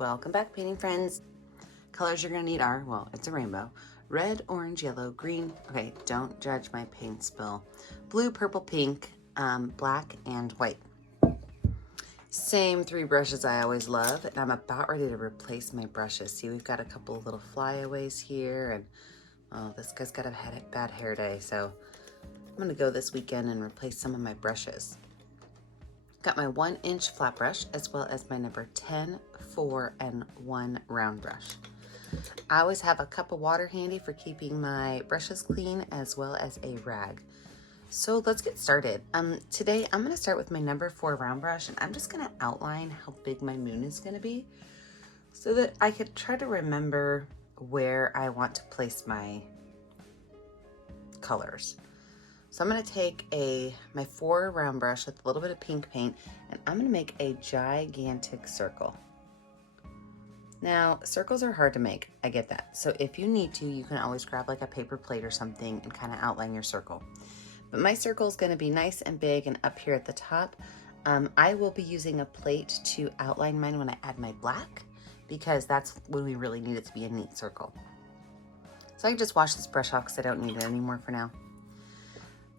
Welcome back, painting friends. Colors you're gonna need are, well, it's a rainbow. Red, orange, yellow, green. Okay, don't judge my paint spill. Blue, purple, pink, black, and white. Same three brushes I always love, and I'm about ready to replace my brushes. See, we've got a couple of little flyaways here, and oh, this guy's got a bad hair day, so I'm gonna go this weekend and replace some of my brushes. Got my 1-inch flat brush as well as my number 10, 4, and 1 round brush. I always have a cup of water handy for keeping my brushes clean as well as a rag. So let's get started. Today I'm gonna start with my number 4 round brush, and I'm just gonna outline how big my moon is gonna be so that I could try to remember where I want to place my colors. So I'm gonna take my 4 round brush with a little bit of pink paint, and I'm gonna make a gigantic circle. Now, circles are hard to make, I get that. So if you need to, you can always grab like a paper plate or something and kind of outline your circle. But my circle is gonna be nice and big and up here at the top. I will be using a plate to outline mine when I add my black, because that's when we really need it to be a neat circle. So I can just wash this brush off because I don't need it anymore for now.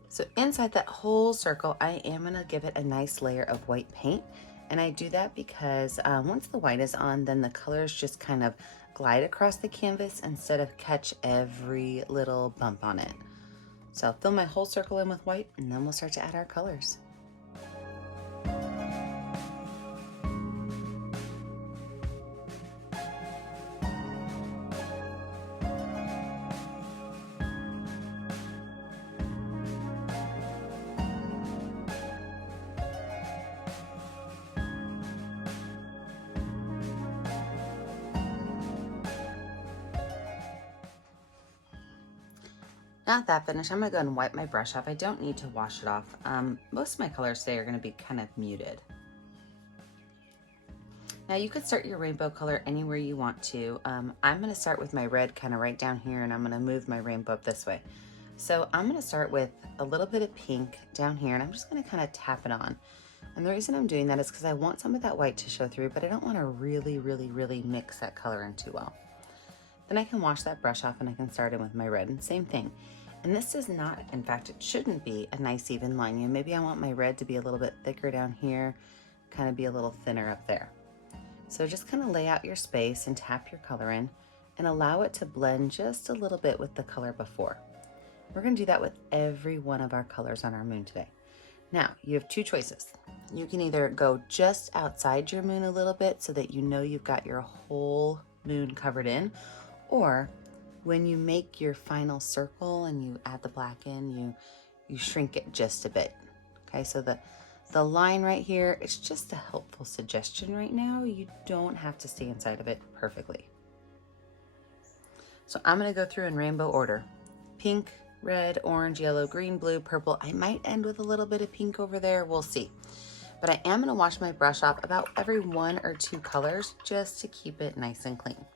So inside that whole circle, I am gonna give it a nice layer of white paint. And I do that because once the white is on, then the colors just kind of glide across the canvas instead of catch every little bump on it. So I'll fill my whole circle in with white, and then we'll start to add our colors. Not that finished, I'm gonna go and wipe my brush off. I don't need to wash it off. Most of my colors today are gonna be kind of muted. Now you could start your rainbow color anywhere you want to. I'm gonna start with my red kind of right down here, and I'm gonna move my rainbow up this way. So I'm gonna start with a little bit of pink down here, and I'm just gonna kind of tap it on. And the reason I'm doing that is because I want some of that white to show through, but I don't wanna really mix that color in too well. Then I can wash that brush off, and I can start in with my red, and same thing. And this is not, in fact, it shouldn't be a nice even line. You know, maybe I want my red to be a little bit thicker down here, kind of be a little thinner up there. So just kind of lay out your space and tap your color in and allow it to blend just a little bit with the color before. We're gonna do that with every one of our colors on our moon today. Now, you have 2 choices. You can either go just outside your moon a little bit so that you know you've got your whole moon covered in, or when you make your final circle and you add the black in, you shrink it just a bit. Okay, so the line right here, it's just a helpful suggestion right now. You don't have to stay inside of it perfectly. So I'm gonna go through in rainbow order. Pink, red, orange, yellow, green, blue, purple. I might end with a little bit of pink over there, we'll see. But I am gonna wash my brush off about every 1 or 2 colors just to keep it nice and clean.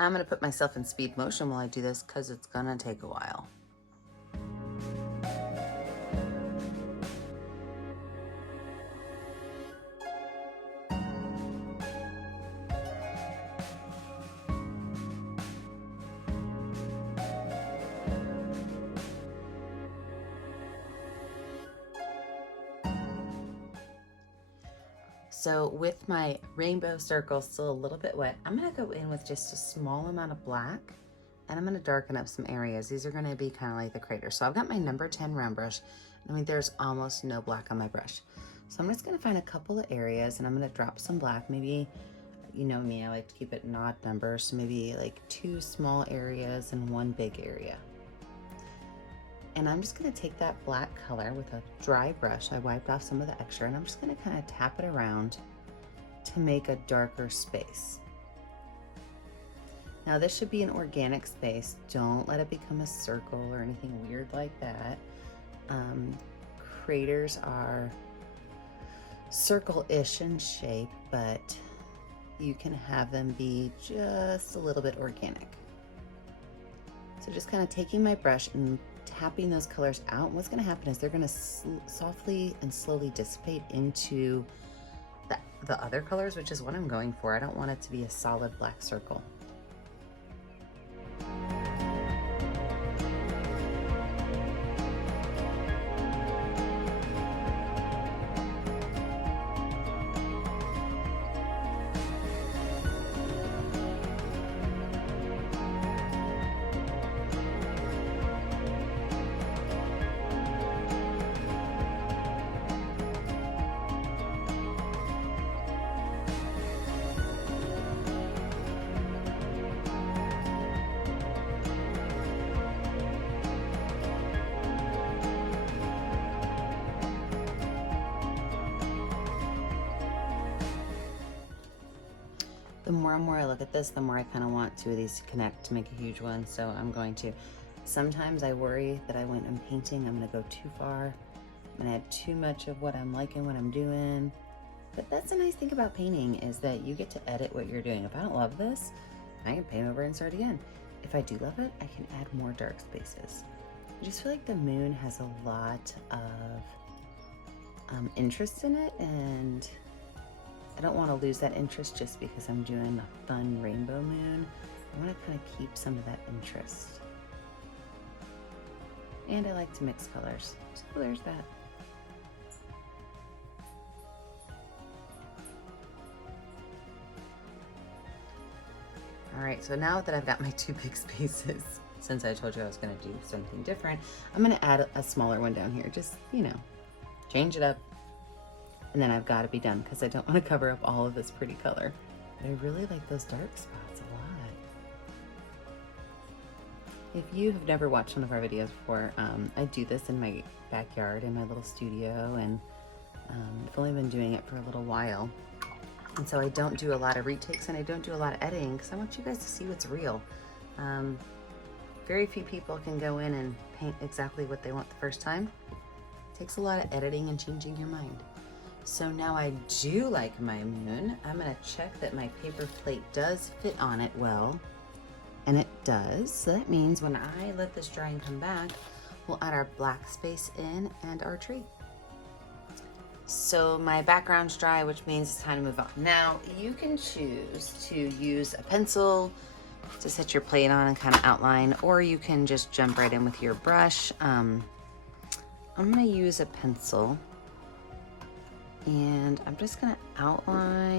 I'm gonna put myself in speed motion while I do this because it's gonna take a while. So with my rainbow circle still a little bit wet, I'm gonna go in with just a small amount of black, and I'm gonna darken up some areas. These are gonna be kind of like the crater. So I've got my number 10 round brush. I mean, there's almost no black on my brush. So I'm just gonna find a couple of areas, and I'm gonna drop some black. Maybe, you know me, I like to keep it in odd numbers. So maybe like 2 small areas and 1 big area. And I'm just gonna take that black color with a dry brush. I wiped off some of the extra, and I'm just gonna kind of tap it around to make a darker space. Now this should be an organic space. Don't let it become a circle or anything weird like that. Craters are circle-ish in shape, but you can have them be just a little bit organic. So just kind of taking my brush and tapping those colors out. What's going to happen is they're going to softly and slowly dissipate into the other colors, which is what I'm going for. I don't want it to be a solid black circle. The more and more I look at this, the more I kind of want two of these to connect to make a huge one. So I'm going to, sometimes I worry that when I'm painting, I'm gonna go too far. I'm gonna add too much of what I'm liking, what I'm doing. But that's the nice thing about painting, is that you get to edit what you're doing. If I don't love this, I can paint over and start again. If I do love it, I can add more dark spaces. I just feel like the moon has a lot of interest in it, and I don't want to lose that interest just because I'm doing a fun rainbow moon. I want to kind of keep some of that interest. And I like to mix colors, so there's that. All right, so now that I've got my two big spaces, since I told you I was gonna do something different, I'm gonna add a smaller one down here, just, you know, change it up. And then I've got to be done because I don't want to cover up all of this pretty color. But I really like those dark spots a lot. If you have never watched one of our videos before, I do this in my backyard in my little studio, and I've only been doing it for a little while. And so I don't do a lot of retakes, and I don't do a lot of editing because I want you guys to see what's real. Very few people can go in and paint exactly what they want the first time. It takes a lot of editing and changing your mind. So now I do like my moon. I'm gonna check that my paper plate does fit on it well, and it does. So that means when I let this dry and come back, we'll add our black space in and our tree. So my background's dry, which means it's time to move on. Now you can choose to use a pencil to set your plate on and kind of outline, or you can just jump right in with your brush. I'm gonna use a pencil. And I'm just gonna outline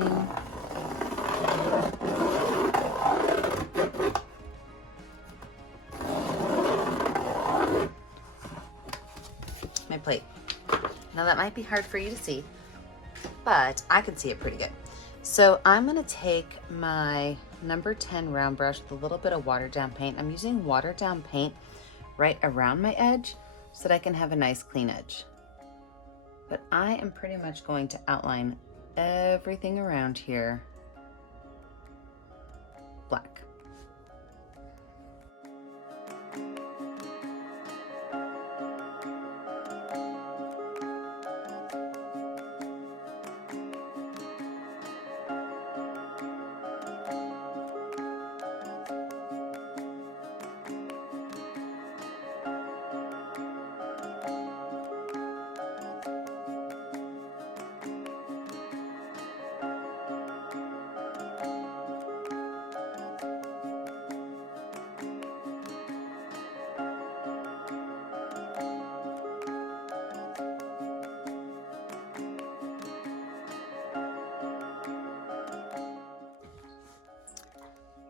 my plate. Now that might be hard for you to see, but I can see it pretty good. So I'm gonna take my number 10 round brush with a little bit of watered down paint. I'm using watered down paint right around my edge so that I can have a nice clean edge. But I am pretty much going to outline everything around here black.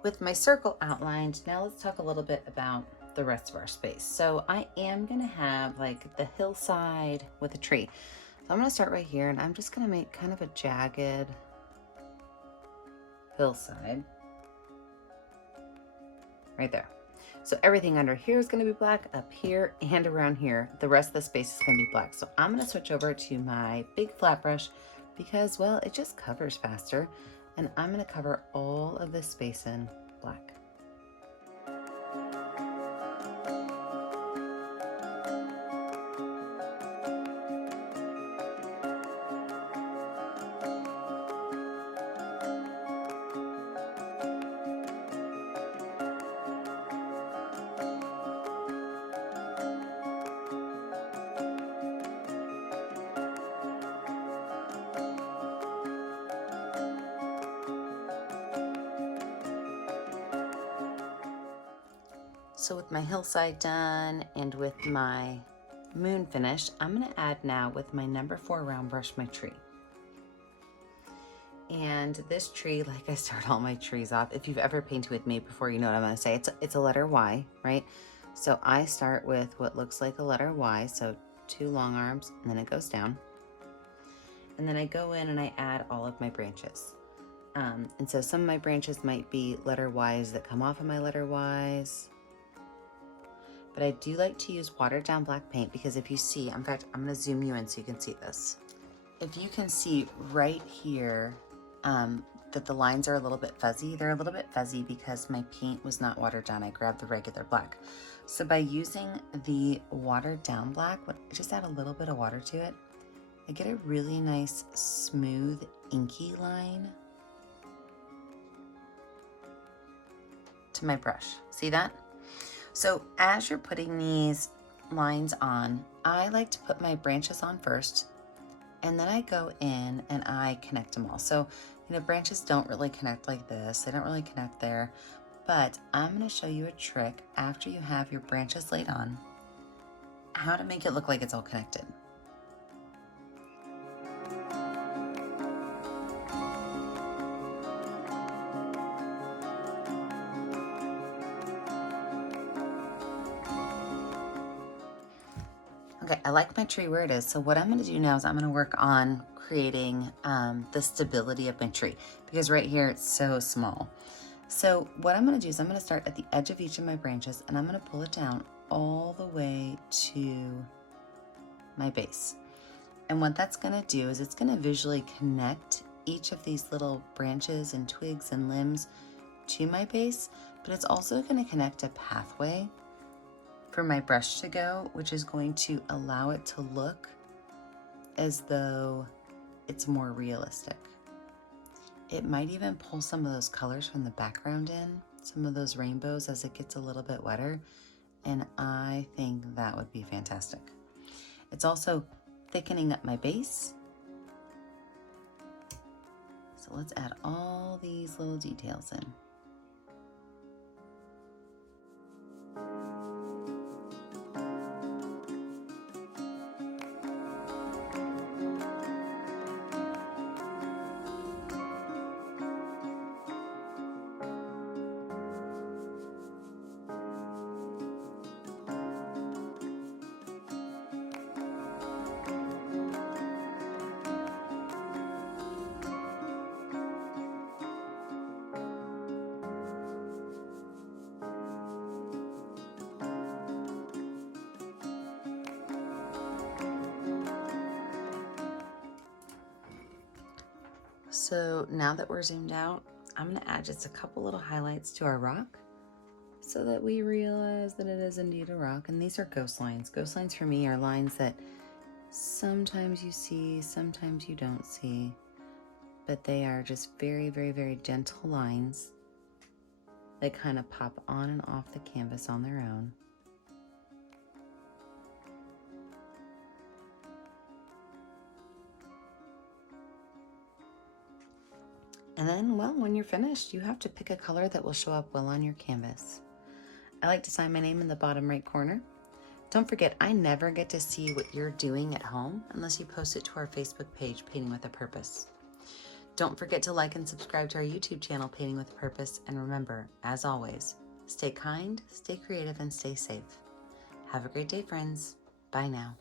With my circle outlined, now let's talk a little bit about the rest of our space. So I am gonna have like the hillside with a tree. So I'm gonna start right here, and I'm just gonna make kind of a jagged hillside right there. So everything under here is gonna be black, up here and around here. The rest of the space is gonna be black. So I'm gonna switch over to my big flat brush because, well, it just covers faster. And I'm gonna cover all of this space in black. So with my hillside done and with my moon finished, I'm gonna add now with my number 4 round brush my tree. And this tree, like I start all my trees off, if you've ever painted with me before, you know what I'm gonna say. It's a letter Y, right? So I start with what looks like a letter Y, so 2 long arms, and then it goes down. And then I go in and I add all of my branches. And so some of my branches might be letter Ys that come off of my letter Ys. But I do like to use watered down black paint because if you see, in fact, I'm gonna zoom you in so you can see this. If you can see right here that the lines are a little bit fuzzy, they're a little bit fuzzy because my paint was not watered down. I grabbed the regular black. So by using the watered down black, I just add a little bit of water to it, I get a really nice, smooth, inky line to my brush. See that? So as you're putting these lines on, I like to put my branches on first, and then I go in and I connect them all. So, you know, branches don't really connect like this. They don't really connect there, but I'm gonna show you a trick after you have your branches laid on, how to make it look like it's all connected. Okay, I like my tree where it is. So what I'm gonna do now is I'm gonna work on creating the stability of my tree because right here it's so small. So what I'm gonna do is I'm gonna start at the edge of each of my branches and I'm gonna pull it down all the way to my base. And what that's gonna do is it's gonna visually connect each of these little branches and twigs and limbs to my base, but it's also gonna connect a pathway for my brush to go, which is going to allow it to look as though it's more realistic. It might even pull some of those colors from the background in, some of those rainbows as it gets a little bit wetter, and I think that would be fantastic. It's also thickening up my base. So let's add all these little details in. So now that we're zoomed out, I'm gonna add just a couple little highlights to our rock so that we realize that it is indeed a rock. And these are ghost lines. Ghost lines for me are lines that sometimes you see, sometimes you don't see, but they are just very, very, very gentle lines that kind of pop on and off the canvas on their own. And then, well, when you're finished, you have to pick a color that will show up well on your canvas. I like to sign my name in the bottom right corner. Don't forget, I never get to see what you're doing at home unless you post it to our Facebook page, Painting with a Purpose. Don't forget to like and subscribe to our YouTube channel, Painting with a Purpose. And remember, as always, stay kind, stay creative, and stay safe. Have a great day, friends. Bye now.